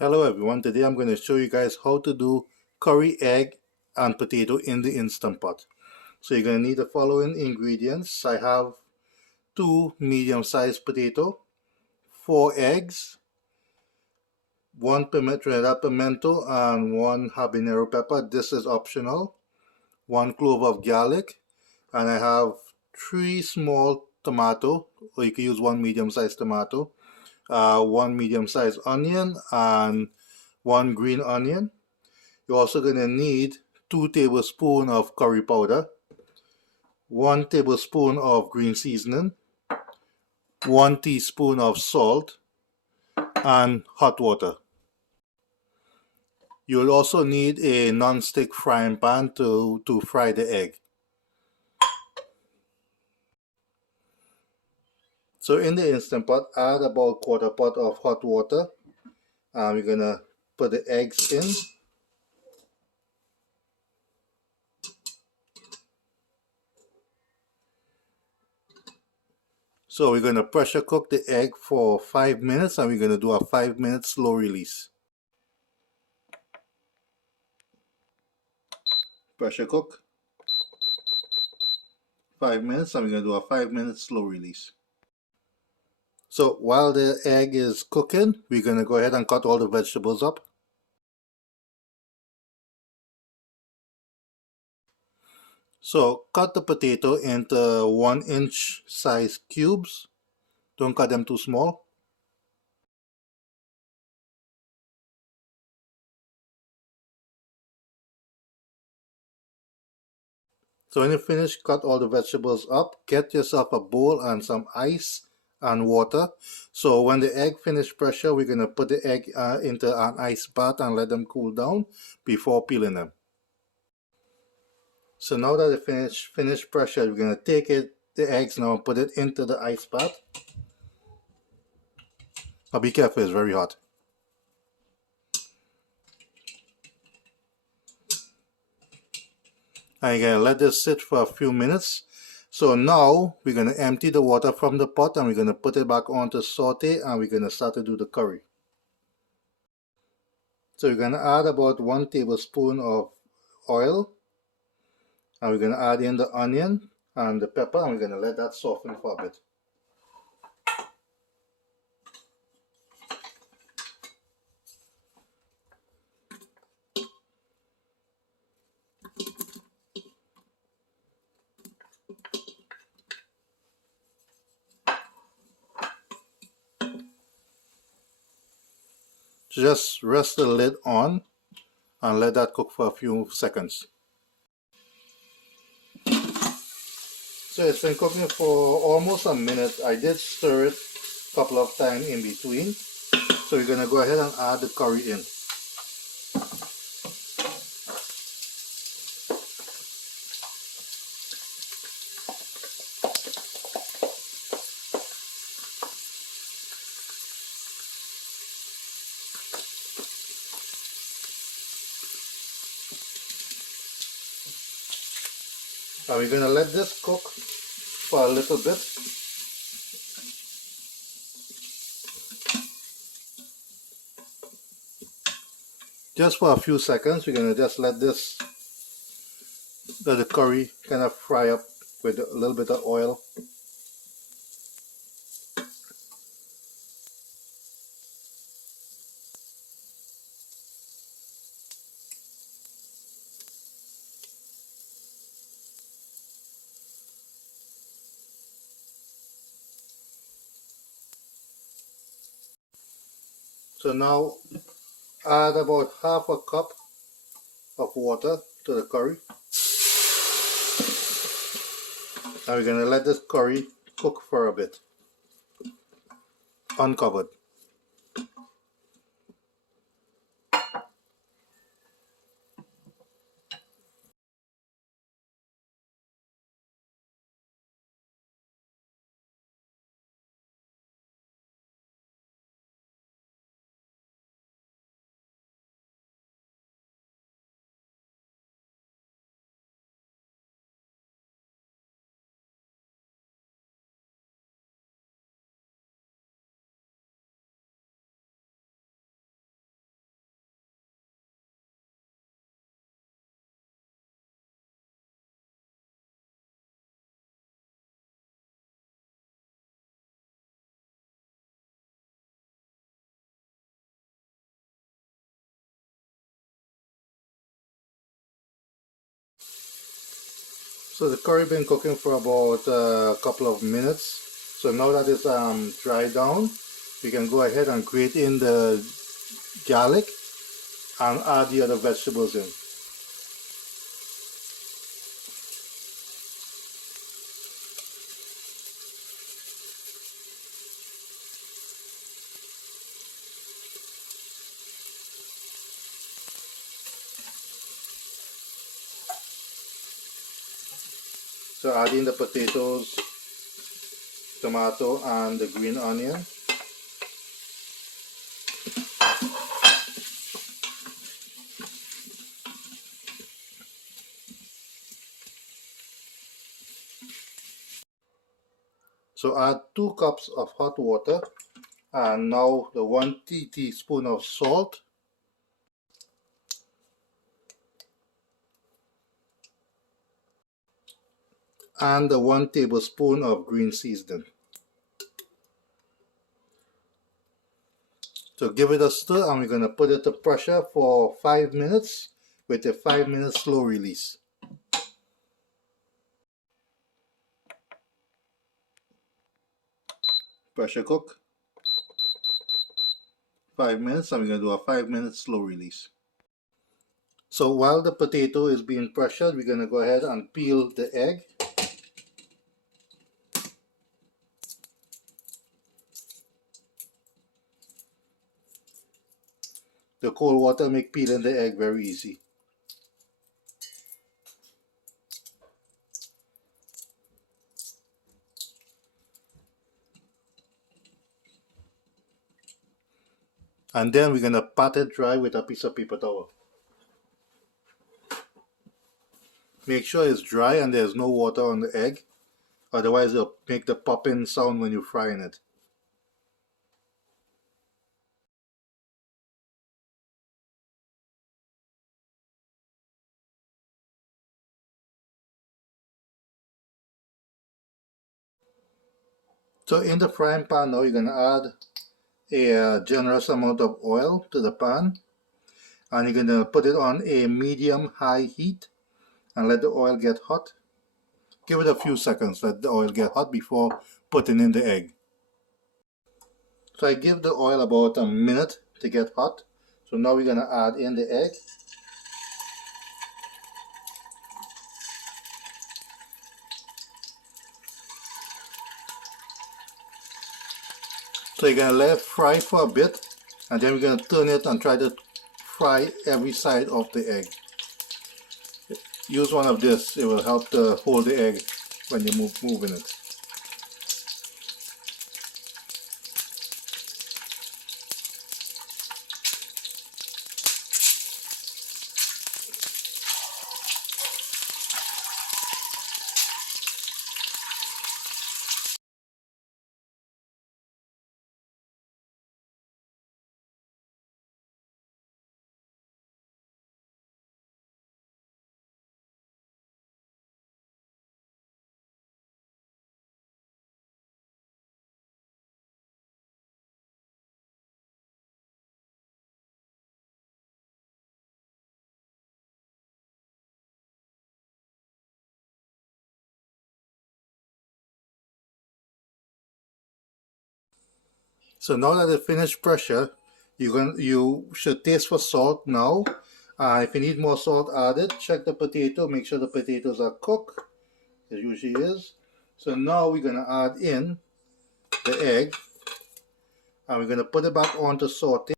Hello everyone, today I'm going to show you guys how to do curry egg and potato in the Instant Pot. So you're going to need the following ingredients. I have 2 medium-sized potato, 4 eggs, 1 Trinidad pimento and 1 habanero pepper. This is optional. 1 clove of garlic, and I have 3 small tomato, or you can use 1 medium-sized tomato, 1 medium-sized onion and 1 green onion. You're also going to need 2 tablespoons of curry powder, 1 tablespoon of green seasoning, 1 teaspoon of salt, and hot water. You'll also need a non-stick frying pan to fry the egg. So in the Instant Pot, add about quarter pot of hot water, and we're going to put the eggs in. So we're going to pressure cook the egg for 5 minutes, and we're going to do a 5-minute slow release. Pressure cook 5 minutes, and we're going to do a 5-minute slow release. So while the egg is cooking, we're going to go ahead and cut all the vegetables up. So cut the potato into 1-inch size cubes. Don't cut them too small. So when you finish, cut all the vegetables up. Get yourself a bowl and some ice and water. So when the egg finish pressure, we're going to put the egg into an ice bath and let them cool down before peeling them. So now that they finish pressure, we're going to take the eggs now and put it into the ice bath. But be careful, it's very hot. And you're going to let this sit for a few minutes. So now we're going to empty the water from the pot and we're going to put it back on to saute, and we're going to start to do the curry. So we're going to add about 1 tablespoon of oil, and we're going to add in the onion and the pepper, and we're going to let that soften for a bit. Just rest the lid on and let that cook for a few seconds. So it's been cooking for almost a minute. I did stir it a couple of times in between. So we're going to go ahead and add the curry in. And we're going to let this cook for a little bit. Just for a few seconds, we're going to just let the curry kind of fry up with a little bit of oil. So now add about half a cup of water to the curry. And we're going to let this curry cook for a bit, uncovered. So the curry been cooking for about a couple of minutes. So now that it's dried down, we can go ahead and grate in the garlic and add the other vegetables in. So adding the potatoes, tomato, and the green onion. So add 2 cups of hot water, and now the 1 teaspoon of salt, and the 1 tablespoon of green seasoning. So give it a stir, and we're going to put it to pressure for 5 minutes with a 5-minute slow release. Pressure cook 5 minutes, and we're going to do a 5-minute slow release. So while the potato is being pressured, we're going to go ahead and peel the egg. The cold water make peeling the egg very easy. And then we're going to pat it dry with a piece of paper towel. Make sure it's dry and there's no water on the egg, otherwise it'll make the popping sound when you're frying it. So in the frying pan now, you're going to add a generous amount of oil to the pan, and you're going to put it on a medium-high heat and let the oil get hot. Give it a few seconds, let the oil get hot before putting in the egg. So I give the oil about a minute to get hot. So now we're going to add in the egg. So you're going to let it fry for a bit, and then we're going to turn it and try to fry every side of the egg. Use one of this, it will help to hold the egg when you moving it. So now that it finished pressure, you should taste for salt now. If you need more salt, add it. Check the potato, make sure the potatoes are cooked. It usually is. So now we're going to add in the egg, and we're going to put it back on to saute.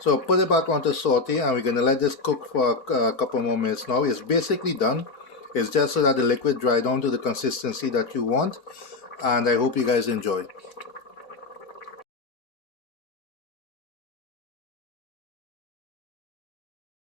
So put it back onto saute, and we're going to let this cook for a couple more minutes now. It's basically done. It's just so that the liquid dry down to the consistency that you want, and I hope you guys enjoy.